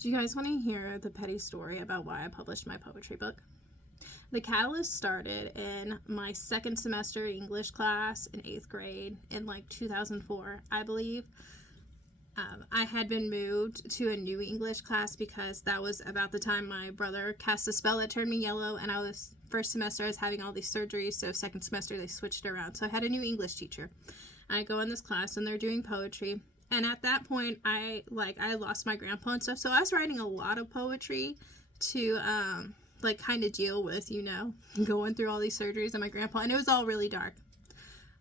Do you guys want to hear the petty story about why I published my poetry book? The catalyst started in my second semester English class in 8th grade in like 2004, I believe. I had been moved to a new English class because that was about the time my brother cast a spell that turned me yellow, and first semester I was having all these surgeries, so second semester they switched it around. So I had a new English teacher. I go in this class and they're doing poetry. And at that point, I lost my grandpa and stuff, so I was writing a lot of poetry to kind of deal with, going through all these surgeries and my grandpa, and it was all really dark.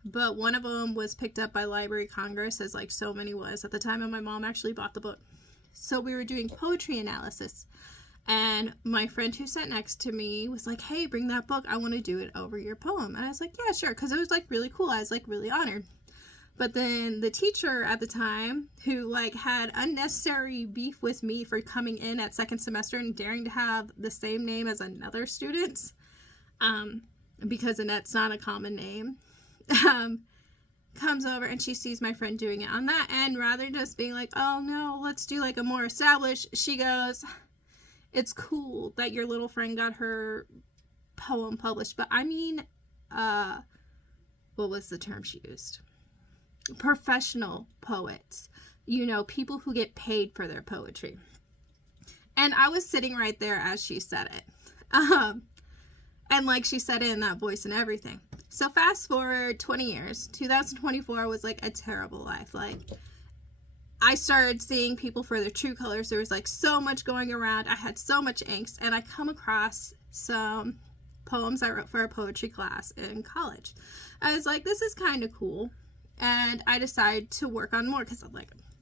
But one of them was picked up by Library Congress, as like so many was at the time, and my mom actually bought the book. So we were doing poetry analysis, and my friend who sat next to me was like, "Hey, bring that book. I want to do it over your poem." And I was like, "Yeah, sure," because it was like really cool. I was like really honored. But then the teacher at the time, who had unnecessary beef with me for coming in at second semester and daring to have the same name as another student, because Annette's not a common name, comes over and she sees my friend doing it on that end. Rather than just being like, "Oh no, let's do a more established," she goes, "It's cool that your little friend got her poem published, but I mean, what was the term she used? Professional poets, people who get paid for their poetry." And I was sitting right there as she said it. And she said it in that voice and everything. So fast forward 20 years, 2024 was a terrible life. I started seeing people for their true colors. There was so much going around. I had so much angst, and I come across some poems I wrote for a poetry class in college. I was like, this is kind of cool. And I decided to work on more because I'm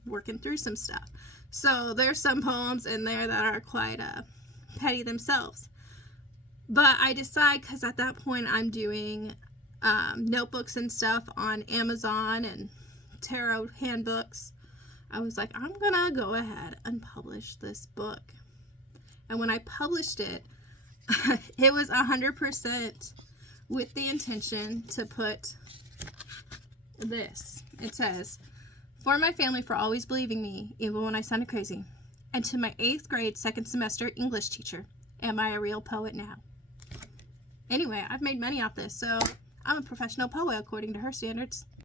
working through some stuff. So there's some poems in there that are quite petty themselves. But I decide, because at that point I'm doing notebooks and stuff on Amazon and tarot handbooks. I was like, I'm gonna go ahead and publish this book. And when I published it, it was 100% with the intention to put this. It says, "For my family for always believing me, even when I sounded crazy. And to my 8th grade second semester English teacher, am I a real poet now?" Anyway, I've made money off this, so I'm a professional poet according to her standards.